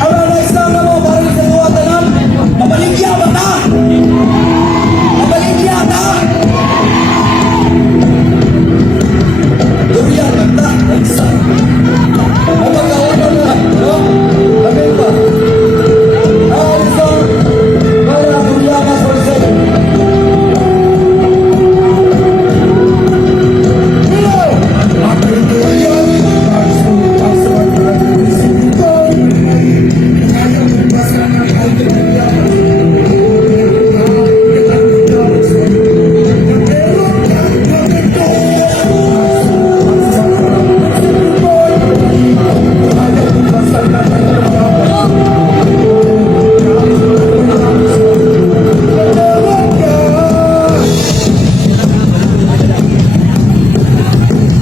Ang naisama mo para sa tuwatanan, mabaligya ba ta? Mabaligya ta? Durian ba ta? Naisa. Ang magkawanan na, no? Lamin ba? Isa. Kaya durian na sa sa'yo.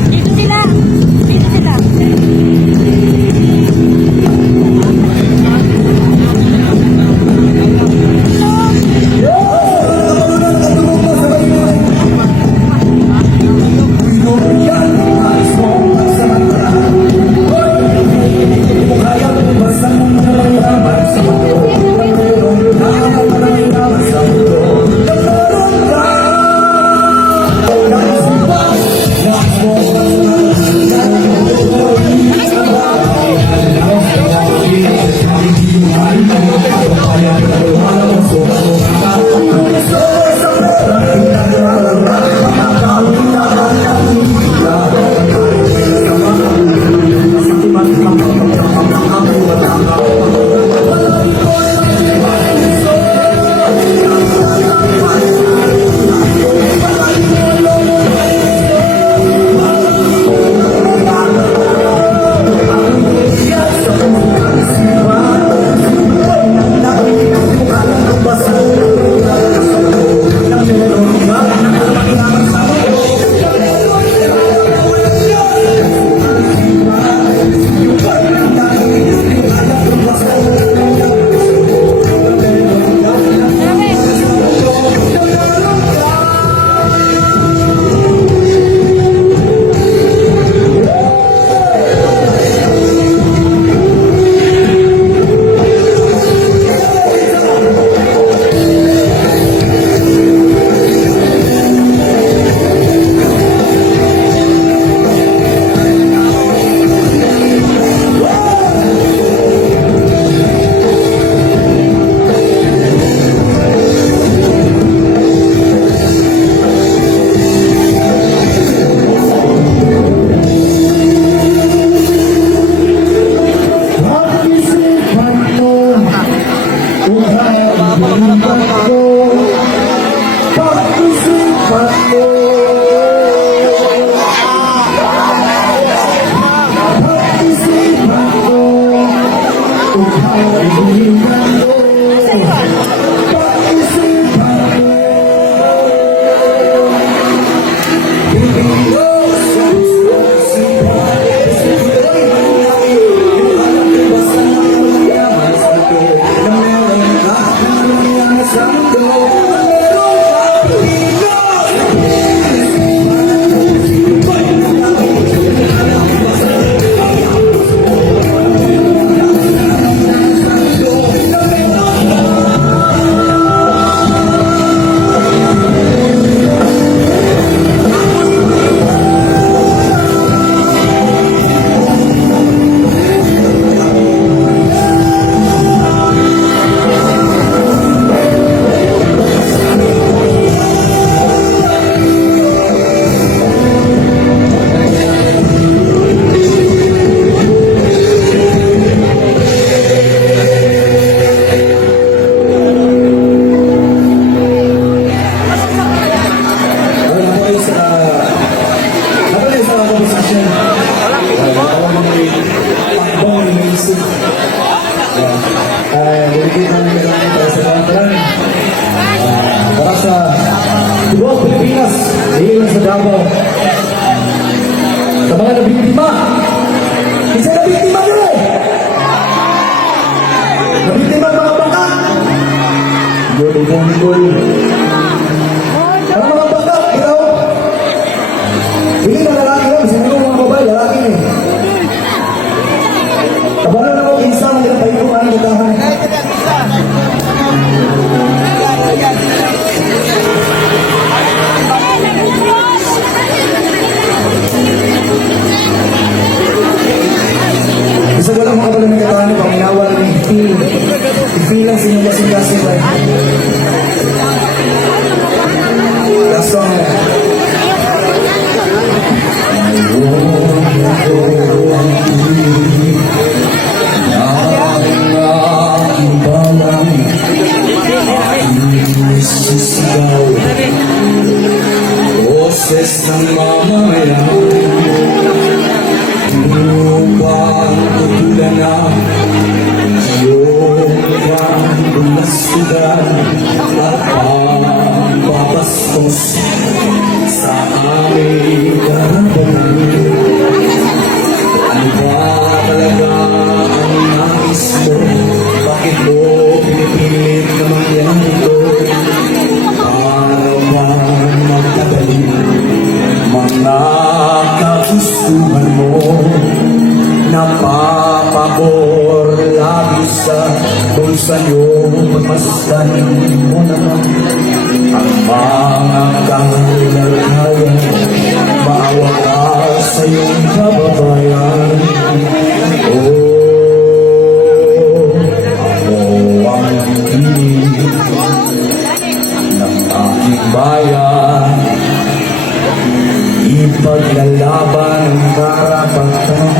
Dito sila. Dito sila. Para sa Duwag Pilipinas, iyon sa Davao. Sa mga nabiktima, isa nabiktima nyo eh! Nabiktima mga bangka! Yun, ikong ang mga bangka, ikaw! Hindi na lalaki lang, kasi hindi mga babae, lalaki eh. Kabalo na mo, isang nila tayo kung ano Basta wala mga kabalo ng katano, pang inawal ni feel. I-feel lang sinyong kasing-kasing ba? Last song na. Sisigaw, boses ng mamayan, lupang tutulan na, iyong bulastugan, at pagpapastos sa aming karamdaman. Ano ba talaga ang nais mo? Bakit mo pinipilit na mangyari ito? Para ba magkagaling mga kagustuhan mo? Napapabor lagi sa bulsa nyo. Pagmasdan mo naman ang mga kalalagayan. Maawa ka sa iyong kababayan. Ako ang tinig ng aking bayan. Ipaglalaban ang karapatan.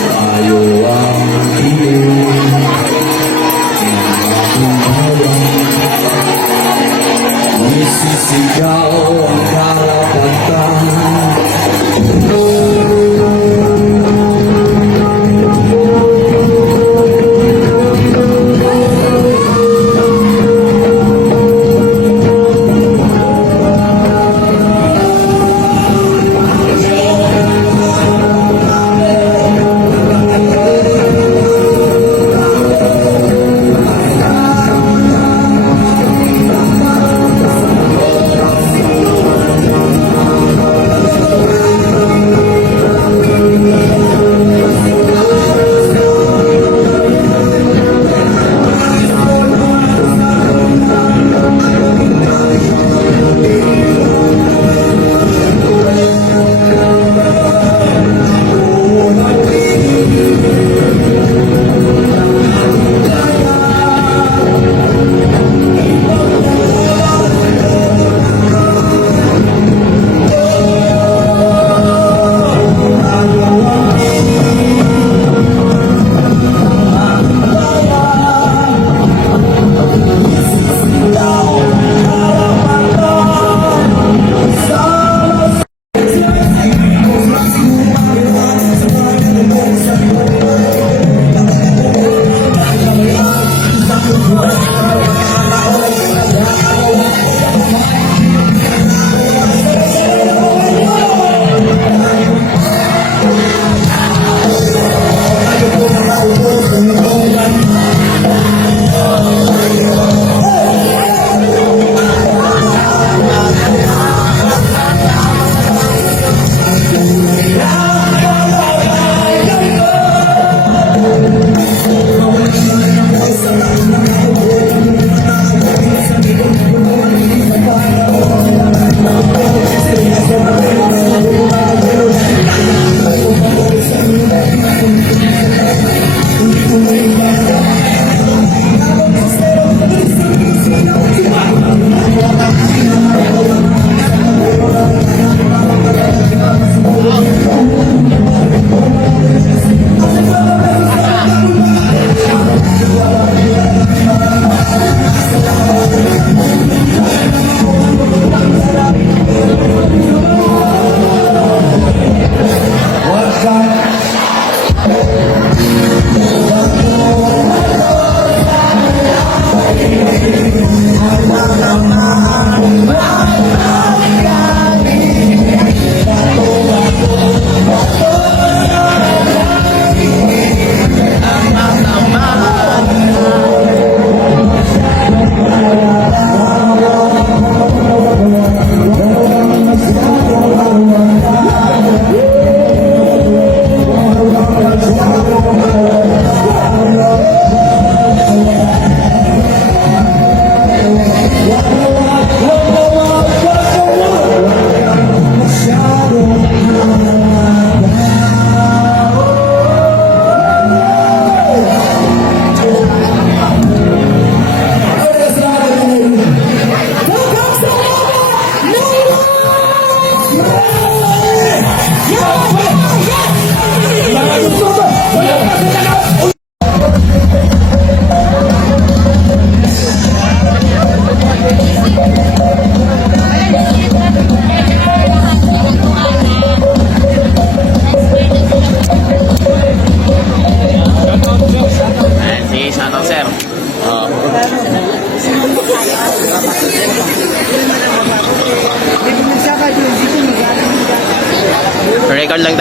Tayo ang tinig ng aking bayan. Isisigaw ang karapatan.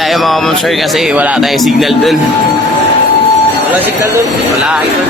tayo mga ma'am sir kasi wala tayong signal dun. Wala signal doon. Wala ito.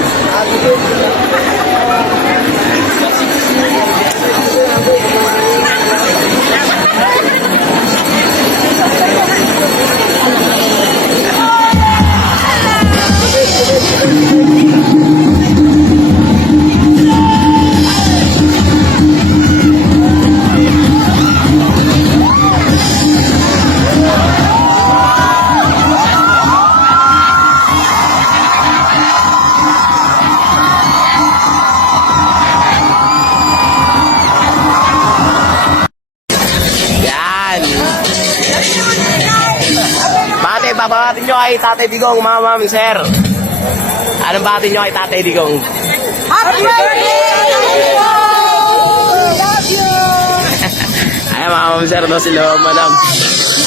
Yan. Bakit babatin nyo kay Tatay Digong, mga ma'am sir? Anong batin nyo kay Tatay Digong? Happy birthday! Love you! Ay, mga ma'am sir, no, sila madam.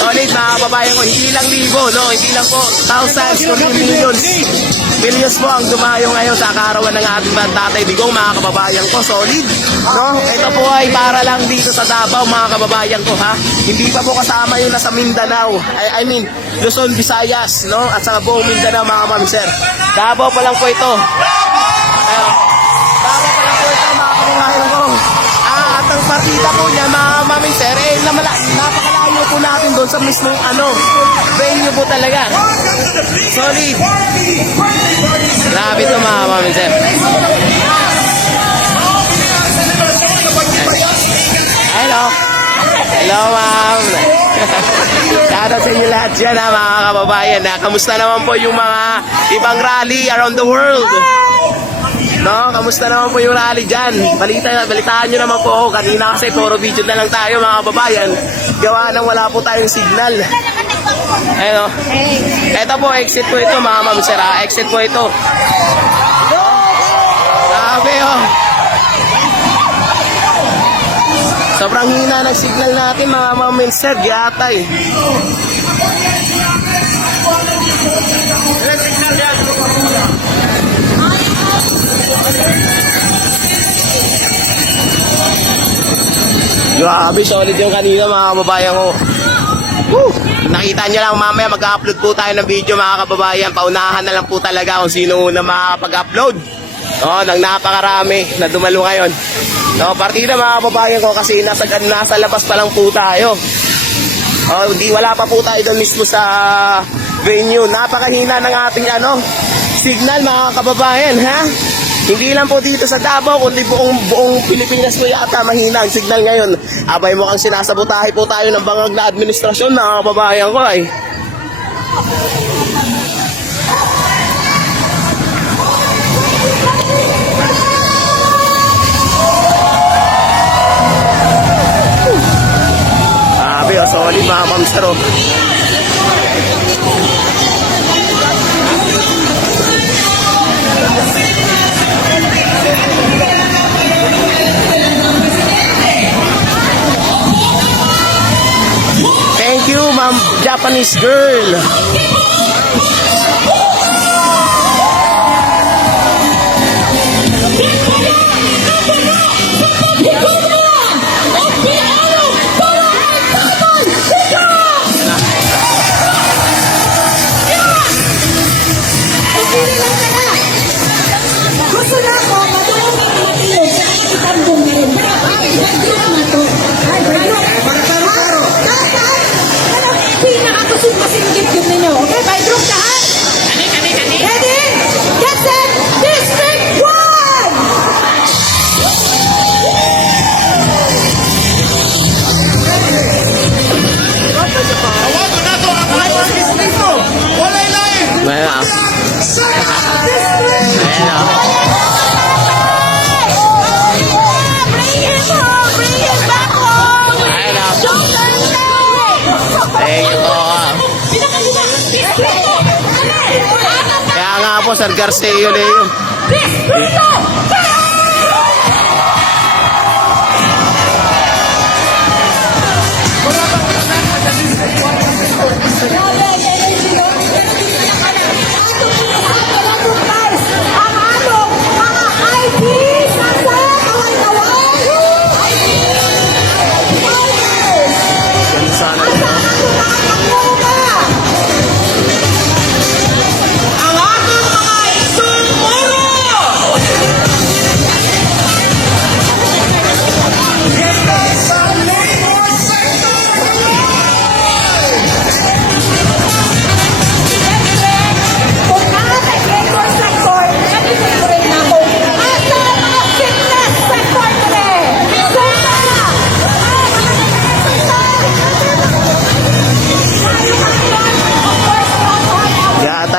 Solid, mga kababayan ko, hindi lang libo, no? Hindi lang po thousands, kundi millions. Millions po ang dumayo ngayon sa kaarawan ng ating Tatay Digong, mga kababayan ko. Solid, no? Ito po ay para lang dito sa Davao, mga kababayan ko, ha? Hindi pa po kasama yung nasa Mindanao. I mean, Luzon, Visayas, no? At sa buong Mindanao, mga ma'am sir. Davao pa lang po ito. Davao pa lang po ito, mga kababayan ko. At ang partida po niya, mga ma'am sir, napakalayo po natin doon sa mismong venue po talaga. Solid. Grabe ito, mga ma'am sir. Hello. Hello, ma'am. Shoutout sa inyo lahat dyan, ha, mga kababayan. Kamusta naman po yung mga ibang rally around the world? No, kamusta naman po yung rally dyan? Balitaan nyo naman po ako. Kanina kasi puro video na lang tayo, mga kababayan. Gawa nang wala po tayong signal. Ayun, ito po, exit po ito, mga ma'am sir. Exit po ito. Grabe, oh. Sobrang hina ng signal natin, mga ma'am sir. Giatay. Grabe, solid yung kanina, mga kababayan ko. Woo! Nakita nyo lang mamaya mag-upload po tayo ng video, mga kababayan. Paunahan na lang po talaga kung sino na makakapag-upload. Nang napakarami na dumalo ngayon. Partida, mga kababayan ko, kasi nasa labas pa lang po tayo. Wala pa po tayo doon mismo sa venue. Napakahina ng ating signal, mga kababayan, ha? Hindi lang po dito sa Davao, kundi buong Pilipinas po yata mahina ang signal ngayon. Abay, mukhang sinasabotahe po tayo ng bangag na administrasyon, mga kababayan ko ay. Grabe, solid, mga mamster. Thank you, ma'am, Japanese girl. Gusto na ako, matulog ang matilog sa itambong na rin. Ay, nag-group na to. Ay, nag-group. Pinakakusing-masinggit yun ninyo. Okay, by group ka, ha? Ready? Get set! District 1! Ayan, ah. Ayan, ah. Bring him home! Bring him back home! Ayan, ah. Don't turn down! Thank you po, ah. Kaya nga po, Sir Garceo Leo. Sana.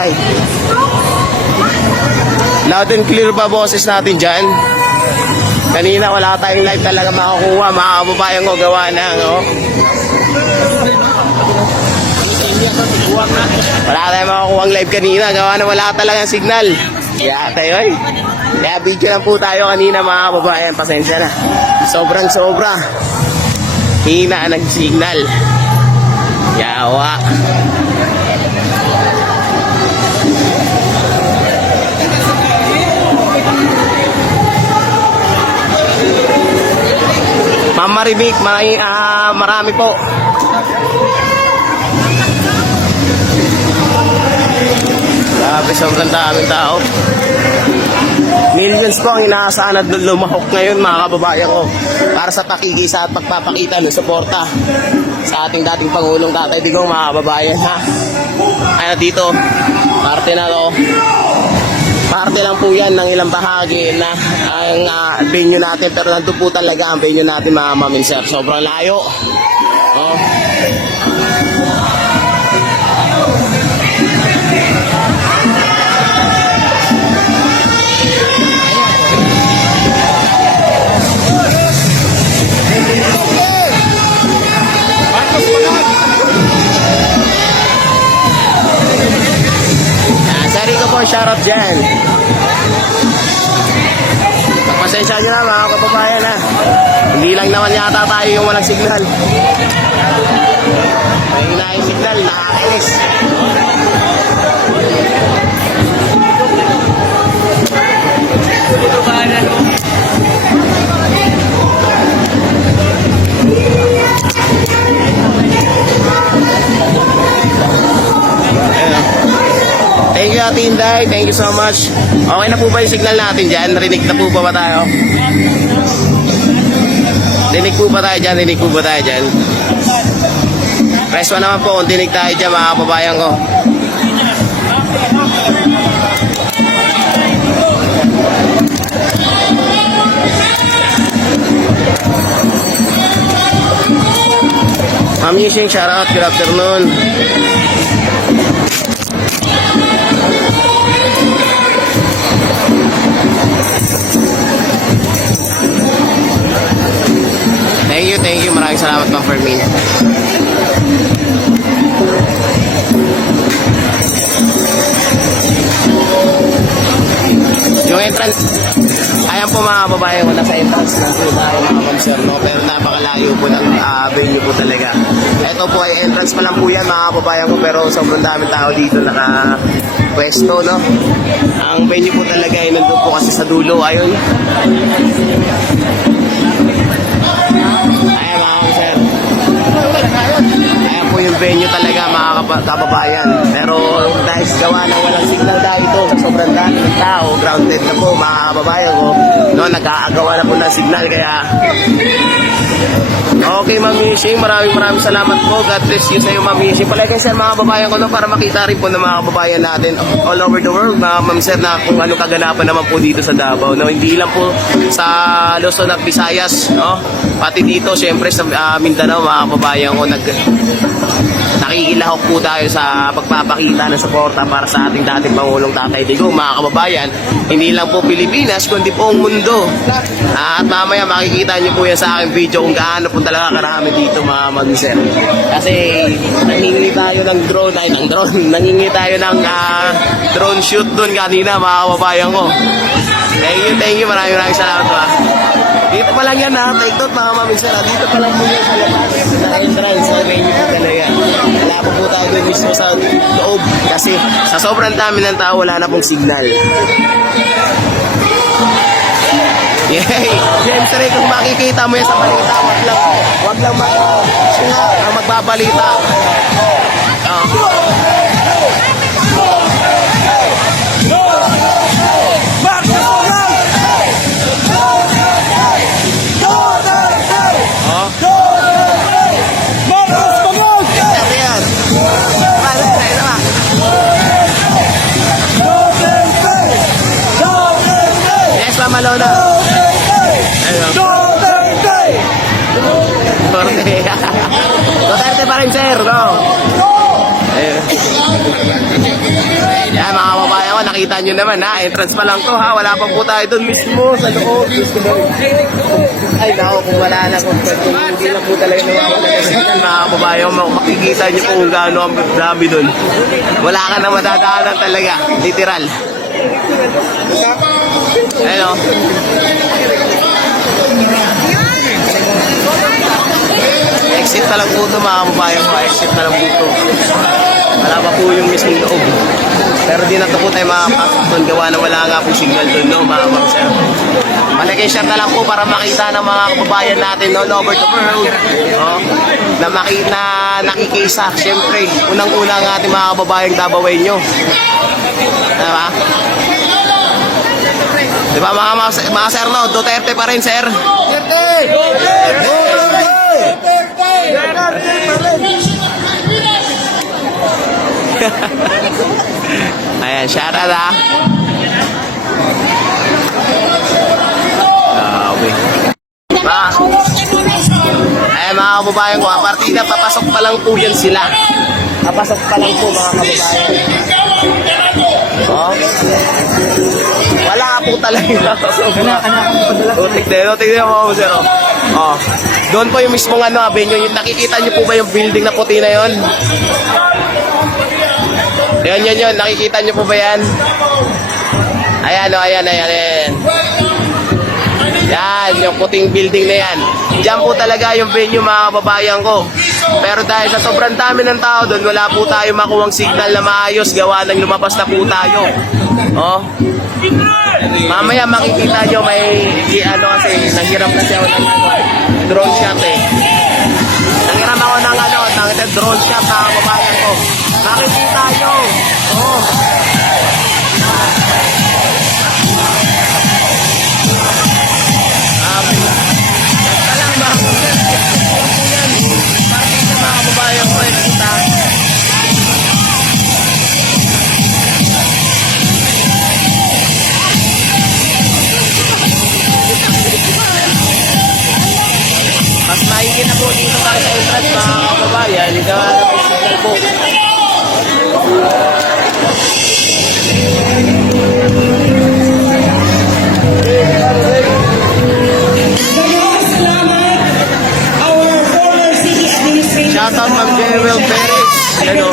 Tinday. Loud and clear ba boses natin dyan? Kanina wala tayong live talaga makakuha, mga kababayan ko, gawa ng, oh. Wala tayong makakuha ang live kanina, gawa na wala talagang signal. Kaya tayo eh. Kaya video lang po tayo kanina, mga kababayan, pasensya na. Sobrang sobra. Hina ng signal. Yawa. Ma'am Maribik, marami po. Grabe, sobrang daming tao. Millions po ang inaasahan at lumahok ngayon, mga kababayan ko, para sa pakikisa at pagpapakita ng suporta sa ating dating Pangulong Tatay Digong, mga kababayan, ha. Ano dito, parte na to. Parte lang po yan ng ilang bahagi na ang venue natin, pero nandun po talaga ang venue natin, mga mamin sir. Sobrang layo. Oh. Sari ko po, shoutout dyan. Pagpasensya nyo na, mga kababayan, ha. Hindi lang naman yata tayo yung walang signal. May hinahing signal, nakakainis. Thank you, Ate Inday. Thank you so much. Okay na po ba yung signal natin dyan? Rinig na po ba tayo? Dinig po ba tayo dyan? Dinig po ba tayo dyan? Press 1 naman po kung dinig tayo dyan, mga kababayan ko. Ma'am Yishing, shoutout. Good afternoon. Thank you. Maraming salamat, Ma'am Fermin. Yung entrance, ayan po mga babae ko, nasa entrance lang po tayo, mga ma'am sir, no? Pero napakalayo po ng venue po talaga. Ito po ay entrance pa lang po yan, mga babae ko, pero sobrang daming tao dito naka-pwesto, no? Ang venue po talaga ay nandun po kasi sa dulo, ayun. Ayan, mga ma'am sir. Ayan po yung venue talaga, mga kababayan. Pero dahil gawa ng walang signal dito sa sobrang dami ng tao, grounded na po, mga kababayan ko, no, nag-aagawa na po ng signal, kaya okay, Ma'am Yishing, maraming salamat po. God bless you sa iyo, Ma'am Yishing. Palagay sir, mga kababayan ko, no, para makita rin po ng mga kababayan natin all over the world, Ma'am sir, na kung ano kaganapan naman po dito sa Davao, no? Hindi lang po sa Luzon at Visayas, no? Pati dito, syempre sa Mindanao, mga kababayan ko, nakikilahok po tayo sa pagpapakita ng suporta para sa ating dating Pangulong Tatay Digong, mga kababayan. Hindi lang po Pilipinas, kundi po ang mundo. At mamaya makikita niyo po yan sa aking video kung gaano po talaga karami dito, mga mag-sir. Kasi nangingi tayo ng drone, nangingi tayo ng drone shoot doon kanina, mga kababayan ko. Thank you, maraming salamat po. Dito pa lang yan, take note, mga mamisir. Dito pa lang po yan sa labas, sa entrance, sa venue po talaga. Wala po tayo doon mismo sa loob. Kasi sa sobrang dami ng tao, wala na pong signal. Yay! Siyempre, kung makikita mo yan sa balita, wag lang magbabalita. Malo na. Duterte pa rin, sir, no? Ayun. nyo naman ha, entrance pa lang to ha, wala pa po tayo doon mismo sa loob. Ay nako, kung wala na, kung hindi na po talaga nawawala na signal, mga kababayan, makikita nyo kung gaano ang dami doon. Wala ka na madadaanan talaga, literal. Ayun o. Exit na lang po ito mga kababayan ko, exit na lang po ito. Wala pa po yung mismong loob. Pero di na ito po tayo makapasok doon, gawa na wala nga po signal doon, no, mga mga sir. Malagay share na lang po para makita ng mga kababayan natin, no, all over the world. Oh, na makita, nakikisa, siyempre, unang-una ang ating mga kababayan Davaway nyo. Diba? Diba mga sir, no? Duterte pa rin, sir. Ayan, shout out ha. Okay. Ayan mga kababayan ko, partida, papasok pa lang po yan sila. Papasok pa lang po mga kababayan. Oh. Wala po talaga. Tignan mo, sir. Oh. Doon po yung mismong ano, avenue. Yung nakikita niyo po ba yung building na puti na yon? Yan. Nakikita niyo po ba yan? Ayan, ayan. Yan, yung puting building na yan. Diyan po talaga yung venue mga kababayan ko. Pero dahil sa sobrang dami ng tao doon, wala po tayo makuwang signal na maayos. Gawa ng lumabas na po tayo. Oh. Mamaya makikita nyo may kasi nanghiram kasi ako ng drone shot eh. Nanghiram ako ng drone shot mga kababayan ko. Makikita nyo. Oh. Basta lang ba? Makikita mga kababayan ko eh. Kita. Mas maingin na po dito tayo sa entrance mga kababayan. Gawa na may signal po. Shoutout Ma'am Jewel Perez. Hello.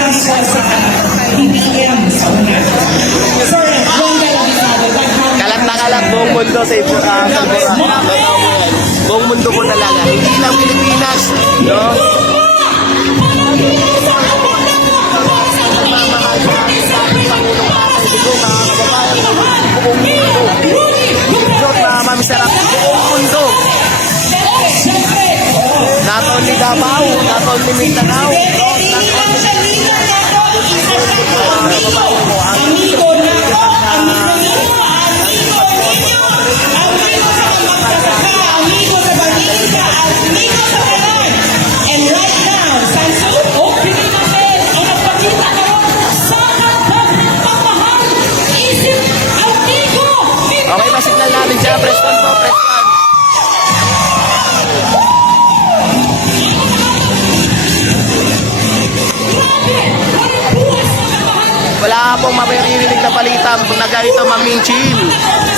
Kalat na kalat buong mundo sa Ibura. Buong mundo po talaga. Hindi lang Pilipinas. No? Mami sarap buong mundo. Not only Davao, not only Mindanao, not only And right now, Sanso, opening natin ang nagpakita naman sa pagmamahal. Isip Altico. Okay ba signal natin dyan? Press 1 po, press 1. Wala pong maririnig na balita na ganito maminchil.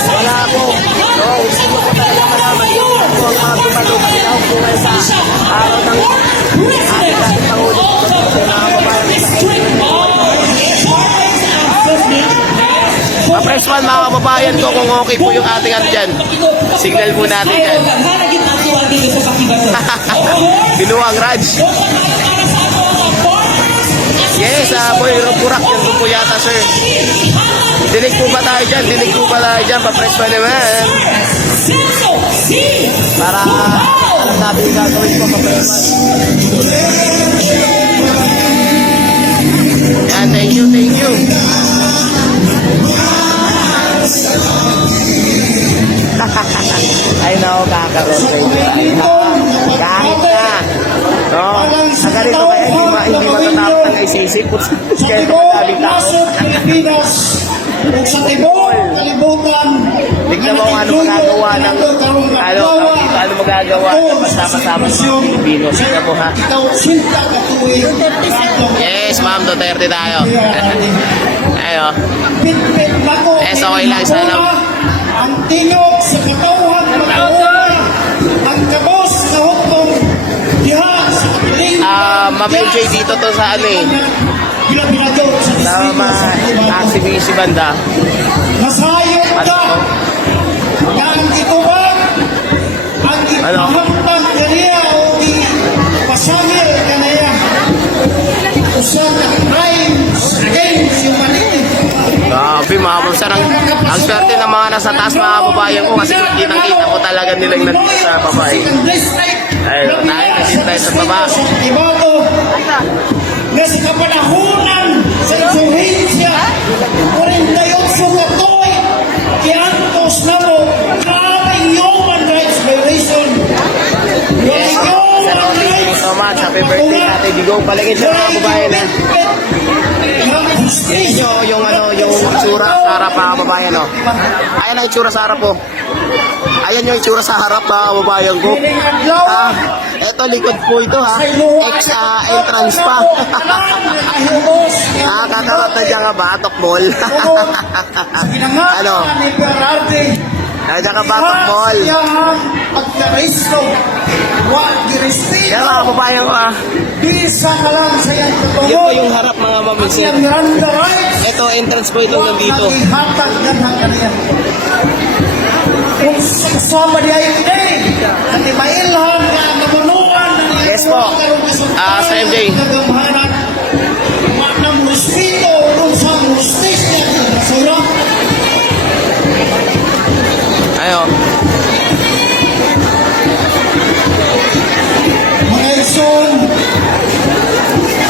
Wala po. No, gusto mo po talaga malaman yun. Ito ang mga dumadumalilaw po ngayon sa araw ng ating Pangulo. Ma-press 1 mga kababayan ko kung okay po yung ating ano dyan. Signal po natin dyan. Binuwang Raj. Yes, Boy Burak, yan po yata, sir. Dinig po ba tayo dyan? Pa-press pa naman. Para alam natin yung gagawin ko, pa-press pa. Yan, thank you. Ay, no, kakaroon kahit na. No, sa ganito kaya hindi matatapos ang isisip. Kaya ito madaming tao. Sa tibok, kalibutan. Tignan mo kung ano magagawa ng ano magagawa ng masama-sama sa Pilipino. Tignan mo ha. Yes, ma'am, Duterte tayo. Ayo. oh. Pitpit bako. Yes, okay lang, sana. Ang tingog sa katawhan magkauna. Ang kabos na hukong diha sa kapiling. Ma'am MJ, dito to sa ano eh. Bila-biladyo sa Sa distrito sa mga Ibabaw. taxi banda. Masayot Ano ka. to? Na ang itubag. Ang Ano? ipahambang kaniya o ipasangil kaniya. Usa ka crimes against humanity. Grabe mga mamsar, ang swerte ng mga nasa taas mga kababayan ko kasi kitang-kita ko talaga nilang nandito sa baba eh. Ayun, nandito tayo sa baba. Ibato na sa kapanahunan sa insuhensya 48 katoy kiantos na mo kaming human rights violation. Yes, Sir Oli, thank you so much. Happy birthday natin. Digong, paligid sa mga kababayan eh. Tingnan nyo yung ano, yung itsura sa harap mga kababayan oh. Ayan ang itsura sa harap po. Ayan yung itsura sa harap mga kababayan ko. Eto likod po ito ha. Entrance pa. Kakakarot na dyan nga Batok Mall. Ano? Nandiyan ka Batok Mall. Pagka-resto, wag girespeto. Yan mga kababayan ko ha. Bisa ka lang sa iyang Yan po katulog. yung harap mga mamisin. Ang Miranda rights. Ito entrance po itong nandito. Hatag yan ang kaniya. Kung sama niya yung day, at imailhan nga nabunuan ng Yes po. Sa MJ. Manang respeto kung sa justisya basura. Ayun. Mga ison,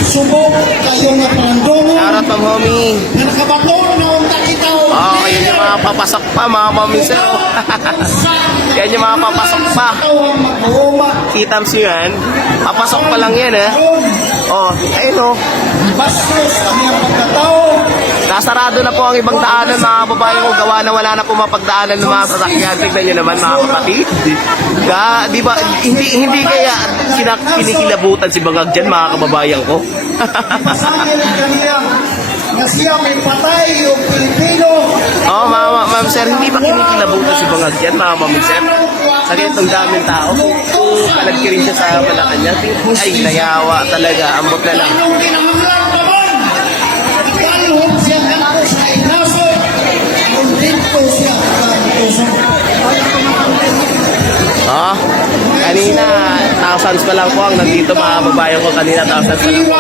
subok kayo nga palandungan Shoutout Ma'am Homie. na nakabaton na unta kita o Oh, yun yung mga papasok pa mga mamisin oh. Yan yung mga papasok pa. Tawang magbuhuma. Kitams nyo yan. Papasok pa lang yan eh. Oh, ayun oh. Bastos ang iyang pagkatao. Nasarado na po ang ibang daanan mga babae ko. Gawa na wala na po mapagdaanan ng mga sasakyan. Tignan nyo naman mga kapatid. Di ba, hindi kaya kinikilabutan si Bangag dyan mga kababayan ko. Masangil ang kaniya na siya may patay yung Pilipino. Oh, ma'am sir, hindi ba kinikilabutan si Bangag dyan mga ma'am sir? Sa ganitong daming tao. Kung palagkirin siya sa Malacanang, ay nayawa talaga. Ambot na lang. Anong kinamanglan naman? Nakalhon siya dito sa inaso. Kung dito siya kakatusan. Oh, kanina, thousands pa lang po ang nandito mga babayan ko. Kanina, thousands pa lang po.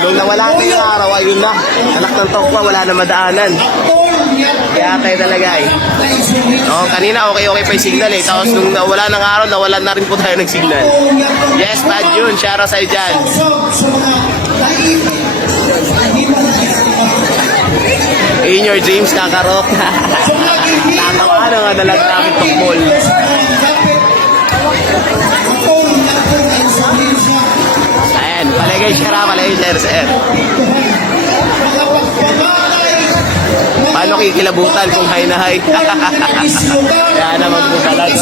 Nung nawala na yung araw, ayun na. Anak ng tokwa, wala na madaanan. Kaya tayo talaga eh. Oh, kanina okay pa yung signal eh. Tapos nung nawala ng araw, nawalan na rin po tayo ng signal. Yes, Bad June, shoutout sa'yo dyan. Sa mga laib. Hindi mo In your dreams, kakarot. Tatawa na nga nalang namin tukmol. Ayan, palagay sir. Paano kikilabutan kung hay na hay? Kaya naman po talaga.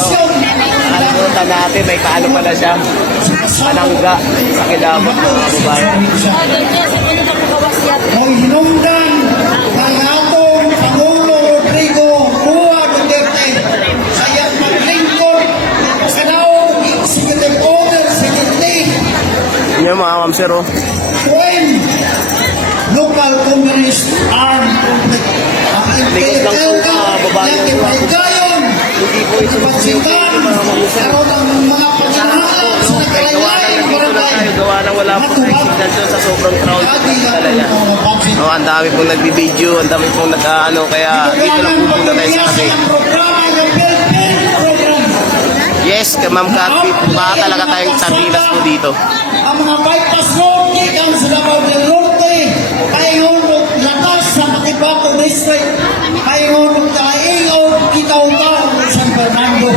Nakalimutan natin, may paano pala siya. Panangga sa kilabot ng mga babae. Ang hinungdan ng atong Pangulo Rodrigo Rua Duterte sa iyang paglingkod sa naong Executive Order 17 Yan mga mamsero. when local communist armed conflict ang Likod lang po mga babae ng Gayon Hindi po ito Pagsikan karon ang mga pagkakalaan sa nagkalayan gawa na wala po na signal doon sa sobrang crowd talaga. Oh, ang dami pong nagbibideo, ang dami pong nag-ano, kaya dito lang po muna tayo sa kape. Yes, Ma'am Cathy, baka talaga tayong sardinas po dito. Ang mga bypass road gikan sa Davao del Norte paingon og lakas sa Cotabato District paingon og kaiingon Kitaw-Taw San Fernando.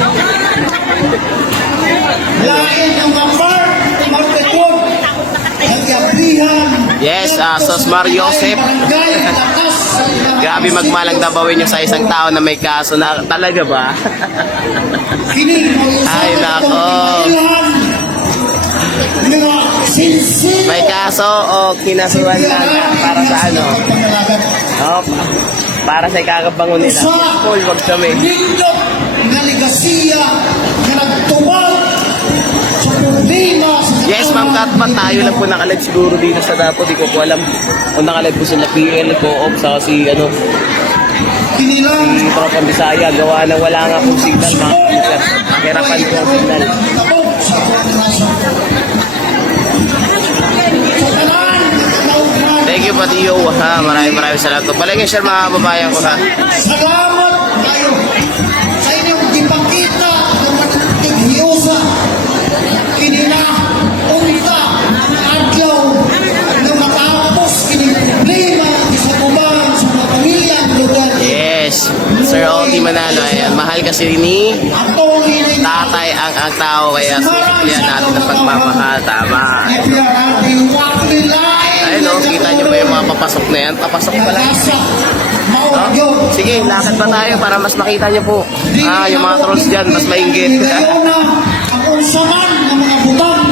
Lain ang mapar magpetod nagabrihan. Yes, Sosmar Joseph. Grabe magmalang dabawin nyo sa isang tao na may kaso na talaga ba? Ay, nako. May kaso o kinasuhan lang para sa ano? Oh, para sa ikakabangon nila. Paul, wag kami. Nindot nga ligasiya nga nagtuwag sa problema sa Yes, Ma'am Katman, tayo lang po nakalive siguro dito sa Dapo. Di ko po alam kung nakalive po sila PL, Co-op, sa si kinilang Tropang Bisaya. Gawa na wala nga pong signal, mga kapitler. Nakirapan po ang signal. tabog sa nasa. Sa tanan, naugman. Thank you, Patiyo. Ha, maraming salamat. Palagi share mga kababayan ko, ha. Salamat kayo sa inyong ipakita ng tighiyosa kinina unta adlaw na matapos kining problema sa kuban sa mga pamilyang lugar. Yes, Sir Oki Manalo. Ayan, mahal kasi ni Atong ini tatay ang tao. Kaya sisiklihan natin ang pagmamahal. Tama. Ayun, no, kita nyo ba yung mga papasok na yan? Papasok pa lang. No? Sige, lakad pa tayo para mas makita nyo po. Yung mga trolls dyan, mas maingit. Ngayon na ang unsaman ng mga butang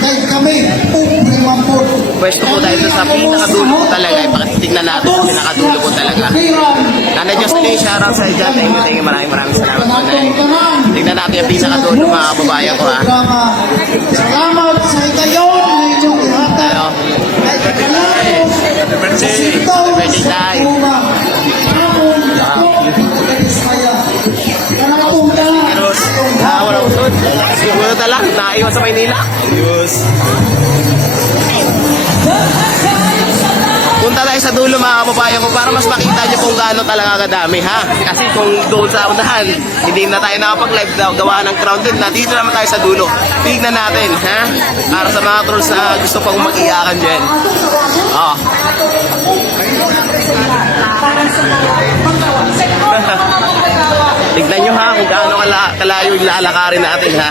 dahil kami problema po. Pwesto po tayo doon sa pinakadulo po talaga. Ipakatignan natin sa pinakadulo po talaga. Nanay Diyos na yung shoutout sa dyan. Thank you. Maraming salamat po, Nay. Tignan natin yung pinakadulo, mga kababayan ko, ha. Salamat sa itayon na inyong ihatag. Ano? Ay kakalaro sa sintaw sa kuma. Amon ako Bisaya. Kanang punta. Wala usod. Siguro lang, naiwan sa Maynila. Ayos. Punta tayo sa dulo, mga kababayan ko, para mas makita nyo kung gaano talaga kadami, ha? Kasi kung doon sa unahan, hindi na tayo nakapag-live daw, gawa ng grounded na. Dito naman tayo sa dulo. Tignan natin, ha? Para sa mga trolls na gusto pang mag-iyakan dyan. Oh. Tignan nyo, ha, kung gaano kalayo yung lalakarin natin, ha?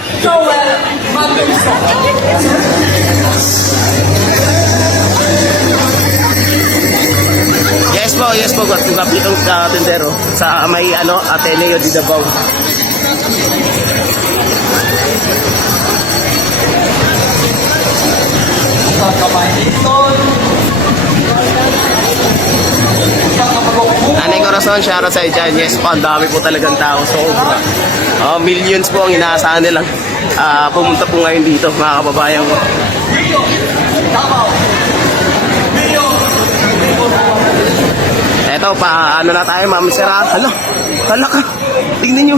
Yes po, kung kapitong sa tendero sa may Ateneo di Davao. Nanay Corazon, shoutout sa dyan. Yes po, ang dami po talagang tao. Sobra. Millions po ang inaasahan nilang pumunta po ngayon dito, mga kababayan ko. Eto, ano na tayo, Ma'am Sera. Hala ka. Tingnan nyo.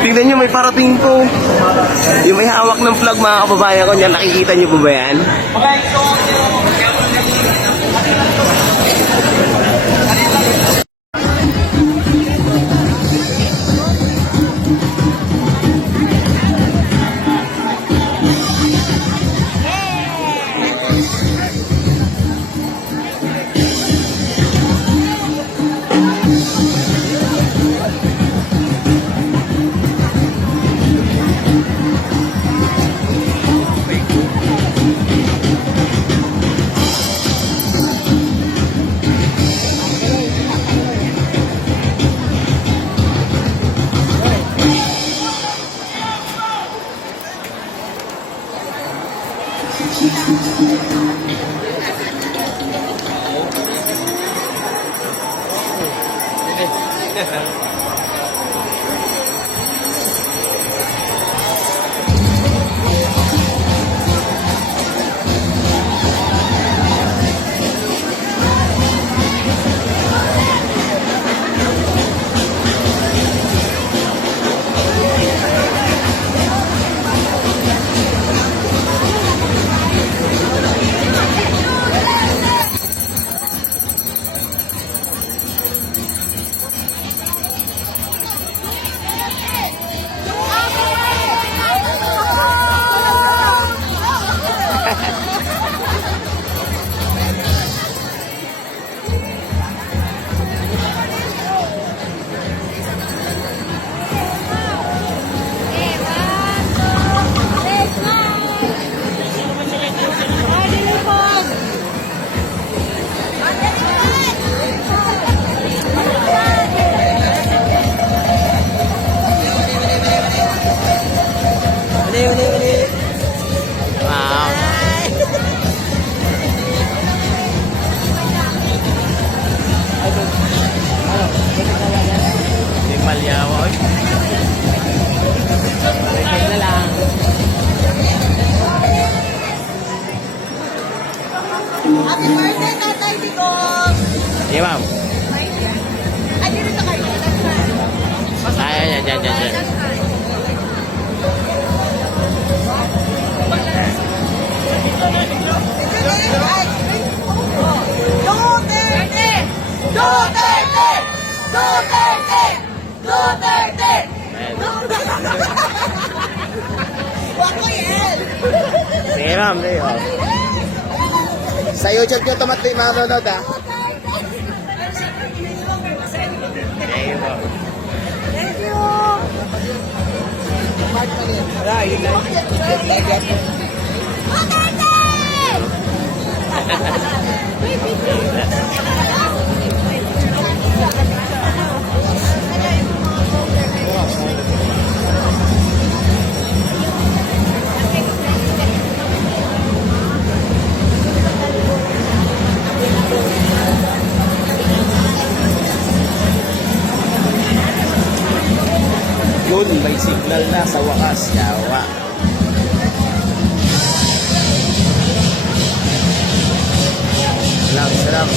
Tingnan nyo, may parating po. Yung may hawak ng flag, mga kababayan ko. Yan, nakikita nyo po ba yan? Sige, ma'am. Ay, dito sa kayo. Ayan, yan. Duterte! Duterte! Duterte! Duterte! Wako yan! Sige, ma'am. Sige, ma'am. Sa YouTube nyo tumatay mga nanonood, ha? Sige, ma'am. Thank you! Yun, may signal na sa wakas. Yawa. Salam.